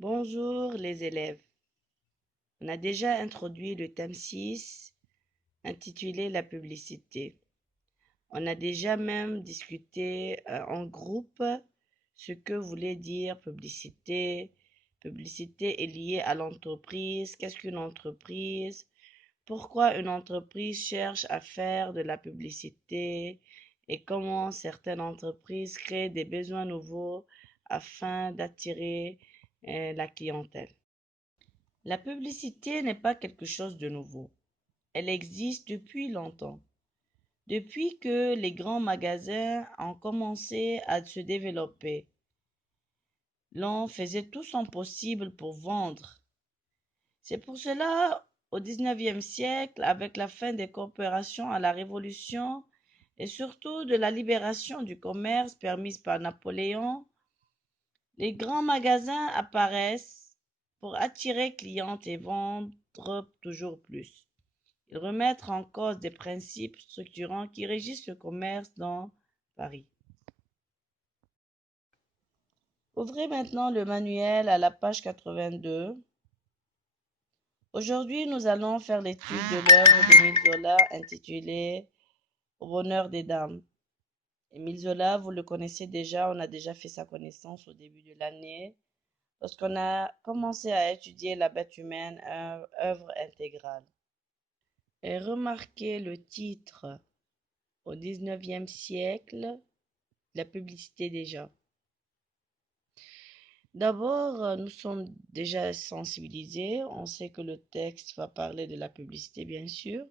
Bonjour les élèves. On a déjà introduit le thème 6 intitulé la publicité. On a déjà même discuté en groupe ce que voulait dire publicité. Publicité est liée à l'entreprise. Qu'est-ce qu'une entreprise? Pourquoi une entreprise cherche à faire de la publicité et comment certaines entreprises créent des besoins nouveaux afin d'attirer la clientèle. La publicité n'est pas quelque chose de nouveau. Elle existe depuis longtemps. Depuis que les grands magasins ont commencé à se développer, l'on faisait tout son possible pour vendre. C'est pour cela, au XIXe siècle, avec la fin des coopérations à la Révolution et surtout de la libération du commerce permise par Napoléon, les grands magasins apparaissent pour attirer clients et vendre toujours plus. Ils remettent en cause des principes structurants qui régissent le commerce dans Paris. Ouvrez maintenant le manuel à la page 82. Aujourd'hui, nous allons faire l'étude de l'œuvre d'Émile Zola intitulée Au bonheur des dames. Émile Zola, vous le connaissez déjà, on a déjà fait sa connaissance au début de l'année, lorsqu'on a commencé à étudier La bête humaine, œuvre intégrale. Et remarquez le titre, au XIXe siècle, la publicité déjà. D'abord, nous sommes déjà sensibilisés, on sait que le texte va parler de la publicité, bien sûr.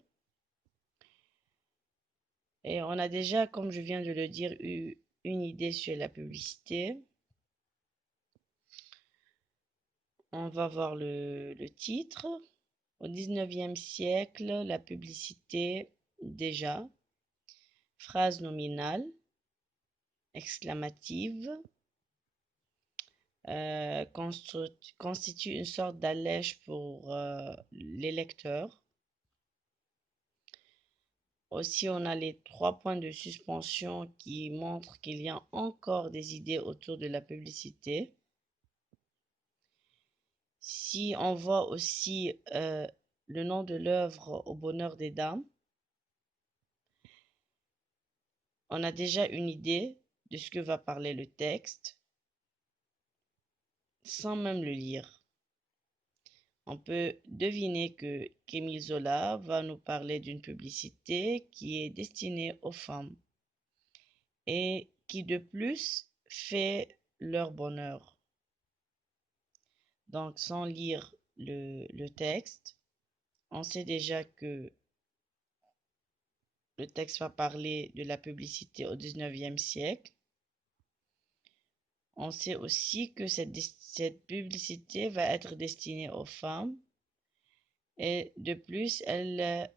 Et on a déjà, comme je viens de le dire, eu une idée sur la publicité. On va voir le titre. Au XIXe siècle, la publicité, déjà. Phrase nominale, exclamative, constitue une sorte d'allège pour les lecteurs. Aussi, on a les 3 points de suspension qui montrent qu'il y a encore des idées autour de la publicité. Si on voit aussi le nom de l'œuvre Au bonheur des dames, on a déjà une idée de ce que va parler le texte, sans même le lire. On peut deviner que qu'Émile Zola va nous parler d'une publicité qui est destinée aux femmes et qui de plus fait leur bonheur. Donc, sans lire le texte, on sait déjà que le texte va parler de la publicité au XIXe siècle. On sait aussi que cette publicité va être destinée aux femmes et de plus, elle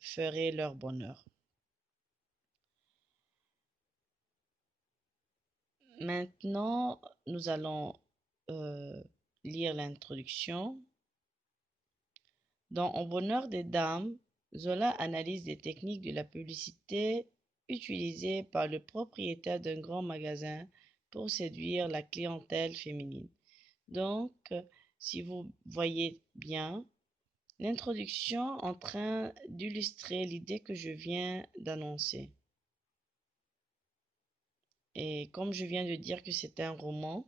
ferait leur bonheur. Maintenant, nous allons lire l'introduction. Dans Au bonheur des dames, Zola analyse les techniques de la publicité utilisées par le propriétaire d'un grand magasin pour séduire la clientèle féminine. Donc, si vous voyez bien, l'introduction en train d'illustrer l'idée que je viens d'annoncer. Et comme je viens de dire que c'est un roman,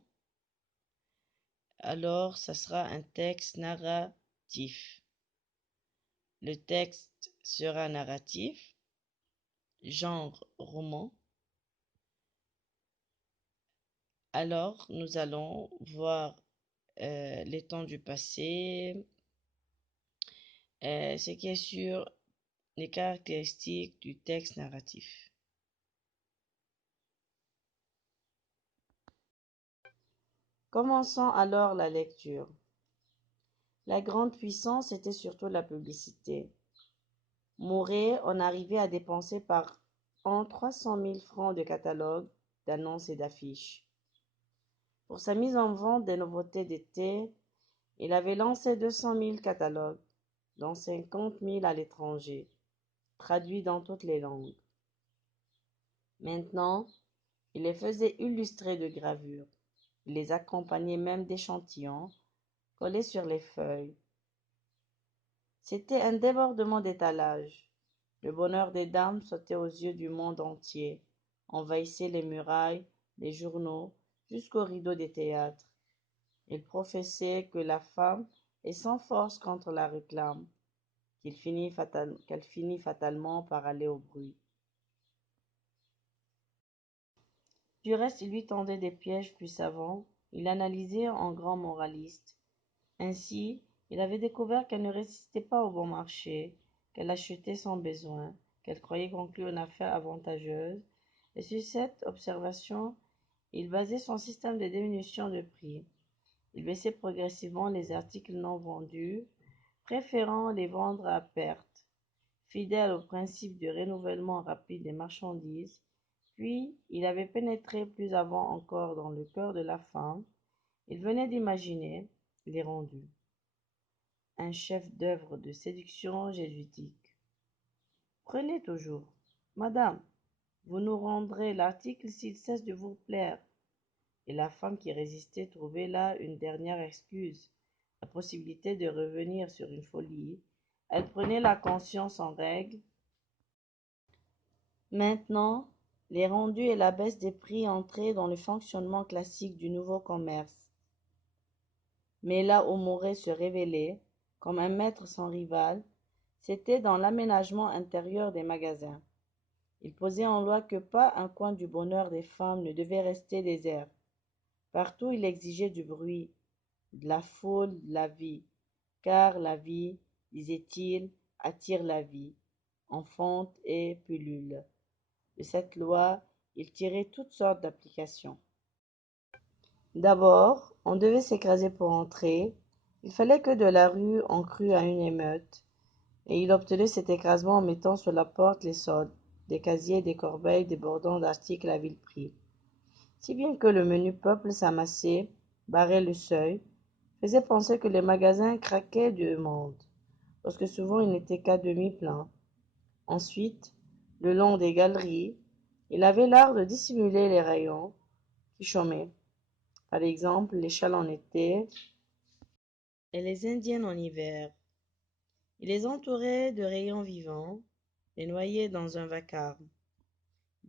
alors ça sera un texte narratif. Le texte sera narratif, genre roman. Alors, nous allons voir les temps du passé, ce qui est sur les caractéristiques du texte narratif. Commençons alors la lecture. La grande puissance était surtout la publicité. Mouret en arrivait à dépenser par an 300 000 francs de catalogues, d'annonces et d'affiches. Pour sa mise en vente des nouveautés d'été, il avait lancé 200 000 catalogues, dont 50 000 à l'étranger, traduits dans toutes les langues. Maintenant, il les faisait illustrer de gravures. Il les accompagnait même d'échantillons collés sur les feuilles. C'était un débordement d'étalage. Le bonheur des dames sautait aux yeux du monde entier, envahissait les murailles, les journaux, jusqu'aux rideaux des théâtres. Il professait que la femme est sans force contre la réclame, qu'elle finit fatalement par aller au bruit. Du reste, il lui tendait des pièges plus savants, il l'analysait en grand moraliste. Ainsi, il avait découvert qu'elle ne résistait pas au bon marché, qu'elle achetait sans besoin, qu'elle croyait conclure une affaire avantageuse, et sur cette observation, il basait son système de diminution de prix. Il baissait progressivement les articles non vendus, préférant les vendre à perte. Fidèle au principe du renouvellement rapide des marchandises, puis il avait pénétré plus avant encore dans le cœur de la femme. Il venait d'imaginer les rendus, un chef-d'œuvre de séduction jésuitique. Prenez toujours. Madame, vous nous rendrez l'article s'il cesse de vous plaire. Et la femme qui résistait trouvait là une dernière excuse, la possibilité de revenir sur une folie. Elle prenait la conscience en règle. Maintenant, les rendus et la baisse des prix entraient dans le fonctionnement classique du nouveau commerce. Mais là où Mouret se révélait, comme un maître sans rival, c'était dans l'aménagement intérieur des magasins. Il posait en loi que pas un coin du bonheur des femmes ne devait rester désert. Partout il exigeait du bruit, de la foule, de la vie, car la vie, disait-il, attire la vie, enfante et pullule. De cette loi, il tirait toutes sortes d'applications. D'abord, on devait s'écraser pour entrer, il fallait que de la rue on crût à une émeute, et il obtenait cet écrasement en mettant sur la porte les soldes, des casiers et des corbeilles débordant d'articles à vil prix. Si bien que le menu peuple s'amassait, barrait le seuil, faisait penser que les magasins craquaient de monde, parce que souvent ils n'étaient qu'à demi pleins. Ensuite, le long des galeries, il avait l'art de dissimuler les rayons qui chômaient. Par exemple, les châles en été et les indiennes en hiver. Il les entourait de rayons vivants, les noyait dans un vacarme.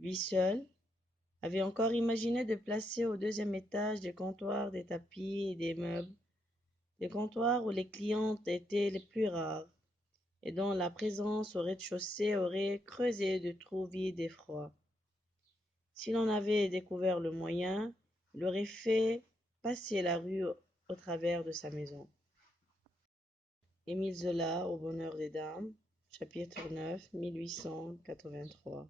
Lui seul avait encore imaginé de placer au deuxième étage des comptoirs, des tapis et des meubles, des comptoirs où les clientes étaient les plus rares et dont la présence au rez-de-chaussée aurait creusé de trous vides et froids. S'il en avait découvert le moyen, il aurait fait passer la rue au travers de sa maison. Émile Zola, Au bonheur des dames, chapitre 9, 1883.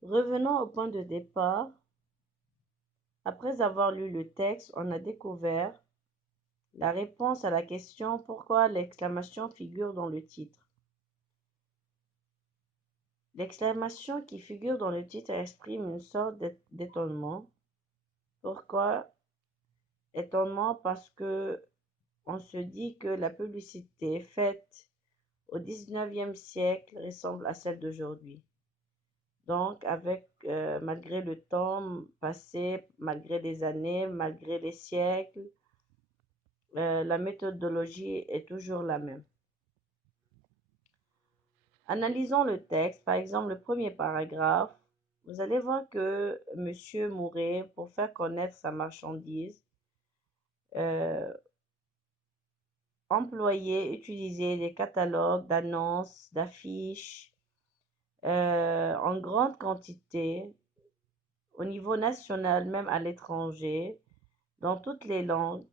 Revenons au point de départ. Après avoir lu le texte, on a découvert la réponse à la question pourquoi l'exclamation figure dans le titre. L'exclamation qui figure dans le titre exprime une sorte d'étonnement. Pourquoi étonnement? Parce que on se dit que la publicité faite au XIXe siècle ressemble à celle d'aujourd'hui. Donc, malgré le temps passé, malgré les années, malgré les siècles, la méthodologie est toujours la même. Analysons le texte, par exemple le premier paragraphe. Vous allez voir que Monsieur Mouret, pour faire connaître sa marchandise, euh, employait, utilisait des catalogues d'annonces, d'affiches en grande quantité au niveau national, même à l'étranger, dans toutes les langues,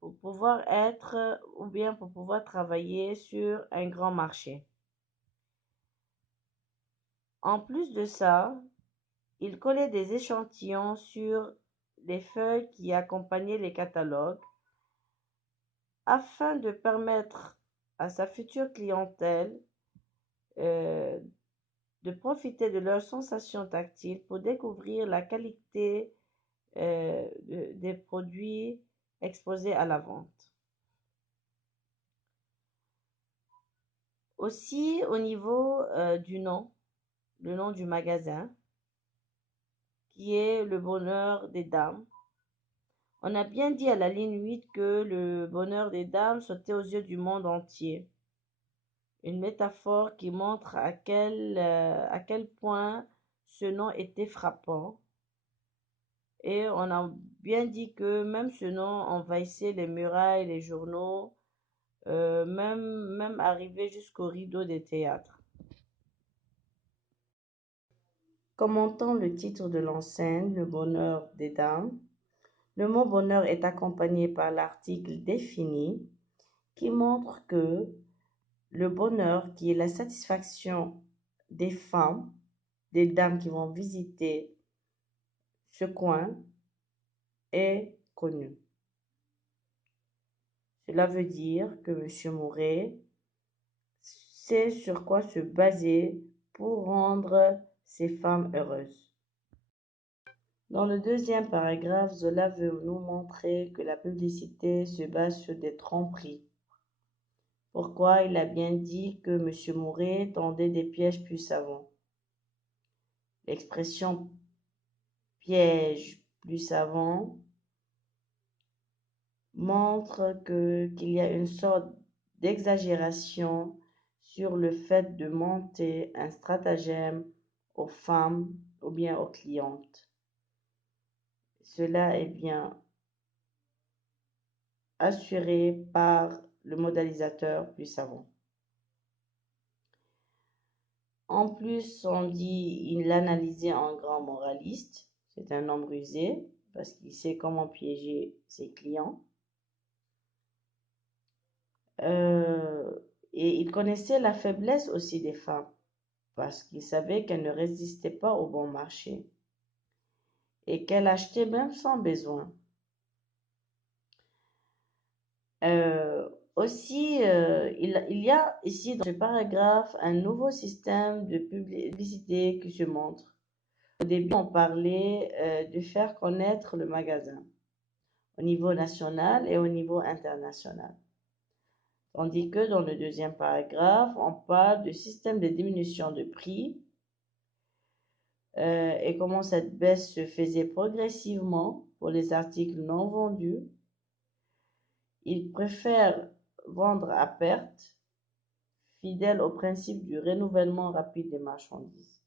pour pouvoir être ou bien pour pouvoir travailler sur un grand marché. En plus de ça, il collait des échantillons sur les feuilles qui accompagnaient les catalogues afin de permettre à sa future clientèle euh, de profiter de leurs sensations tactiles pour découvrir la qualité des produits exposés à la vente. Aussi, au niveau du nom, le nom du magasin, qui est Le bonheur des dames, On a bien dit à la ligne 8 que le bonheur des dames sautait aux yeux du monde entier. Une métaphore qui montre à quel point ce nom était frappant. Et on a bien dit que même ce nom envahissait les murailles, les journaux, même arrivé jusqu'au rideau des théâtres. Commentant le titre de l'enseigne, le bonheur des dames, le mot bonheur est accompagné par l'article défini qui montre que le bonheur, qui est la satisfaction des femmes, des dames qui vont visiter ce coin, est connu. Cela veut dire que M. Mouret sait sur quoi se baser pour rendre ces femmes heureuses. Dans le deuxième paragraphe, Zola veut nous montrer que la publicité se base sur des tromperies. Pourquoi il a bien dit que M. Mouret tendait des pièges plus savants. L'expression piège plus savant montre qu'il y a une sorte d'exagération sur le fait de monter un stratagème aux femmes ou bien aux clientes. Cela est bien assuré par le modélisateur plus savant. En plus, on dit il l'analysait en grand moraliste. C'est un homme rusé parce qu'il sait comment piéger ses clients. Et il connaissait la faiblesse aussi des femmes parce qu'il savait qu'elles ne résistaient pas au bon marché et qu'elles achetaient même sans besoin. Aussi, il y a ici dans ce paragraphe un nouveau système de publicité qui se montre. Au début, on parlait de faire connaître le magasin au niveau national et au niveau international. Tandis que dans le deuxième paragraphe, on parle de système de diminution de prix et comment cette baisse se faisait progressivement pour les articles non vendus. Ils préfèrent vendre à perte, fidèles au principe du renouvellement rapide des marchandises.